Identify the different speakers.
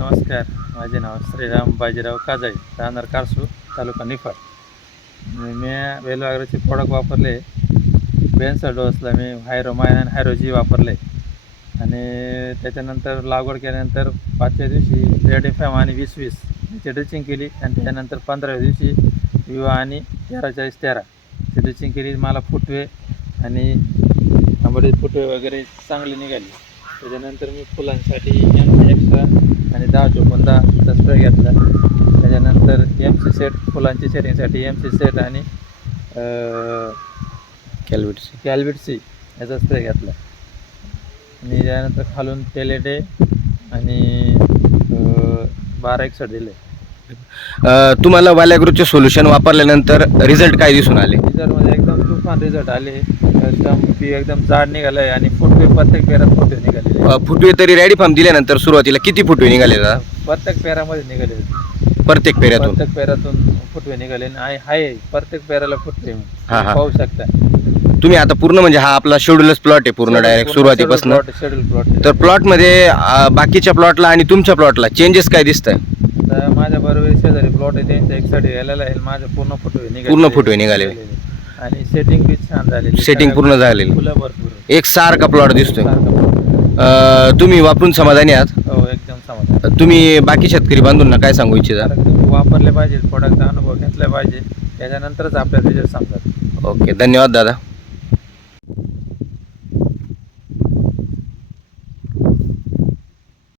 Speaker 1: नमस्कार. माझे नाव श्रीराम बाजीराव काजळे राहणार कारसू तालुका निफाड. मी वेलवागराचे प्रोडक्ट वापरले. बेन्सर डोसला मी हायरोमायन आणि हायरोजी वापरले. आणि त्याच्यानंतर लागवड केल्यानंतर पाचव्या दिवशी रेड एफ एम आणि वीस वीस याची ड्रिचिंग केली. आणि त्याच्यानंतर पंधराव्या दिवशी विवा आणि तेरा चाळीस तेरा ड्रिचिंग केली. मला फुटवे आणि आंबडे फुटवे वगैरे चांगले निघाले. त्याच्यानंतर मी फुलांसाठी एम एक्स्ट्रा आणि दहा चोपन्न दहाचा स्प्रे घेतला. त्याच्यानंतर एम सी सेट फुलांची सेटिंगसाठी एम सी सेट आणि
Speaker 2: कॅल्विट्स
Speaker 1: कॅल्विट सी याचा स्प्रे घेतला. आणि त्यानंतर खालून टेलेडे आणि बारा एकसठ दिले.
Speaker 2: तुम्हाला वाल्याग्रोचे सोल्युशन वापरल्यानंतर रिझल्ट काय दिसून आले?
Speaker 1: रिझल्टमध्ये एकदम तुफान रिझल्ट आले. एकदम पी एकदम जाड निघालं आहे आणि फुटवे प्रत्येक पेरात फुटवे निघालेले
Speaker 2: अ, फुटवे तरी रॅडी फार्म दिल्यानंतर सुरुवातीला किती फुटवे निघाले दादा
Speaker 1: प्रत्येक पेरामध्ये निघाले.
Speaker 2: प्रत्येक पेऱ्यातून?
Speaker 1: प्रत्येक पेरातून फुटवे निघाले आणि आहे प्रत्येक पेराला फुटवे
Speaker 2: हा, हा.
Speaker 1: पाहू शकता.
Speaker 2: तुम्ही आता पूर्ण म्हणजे हा आपला शेड्यूलच प्लॉट आहे पूर्ण डायरेक्ट सुरुवातीपासून.
Speaker 1: शेड्यूल प्लॉट
Speaker 2: तर प्लॉटमध्ये अ, बाकीच्या प्लॉटला आणि तुमच्या प्लॉटला चेंजेस काय दिसत आहे
Speaker 1: माझ्या बरोबर शेजारी प्लॉट आहे त्यांच्या एक साठी गेलेला आहे माझे पूर्ण निघाले.
Speaker 2: पूर्ण फुटवे निघालेले.
Speaker 1: आणि सेटिंग बी छान झालेली.
Speaker 2: Setting पूर्ण झालेली.
Speaker 1: फुलं भरपूर
Speaker 2: एक सारखा प्लॉट दिसतोय. अ, तुम्ही वापरून समाधानी आहात?
Speaker 1: हो एकदम समाधान.
Speaker 2: तुम्ही बाकी शेतकरी बांधूंना काय सांगू इच्छिता?
Speaker 1: कारण वापरले पाहिजे प्रोडक्टचा अनुभव घेतला पाहिजे. त्याच्यानंतरच आपल्याला रिझल्ट समजतात
Speaker 2: ओके धन्यवाद दादा.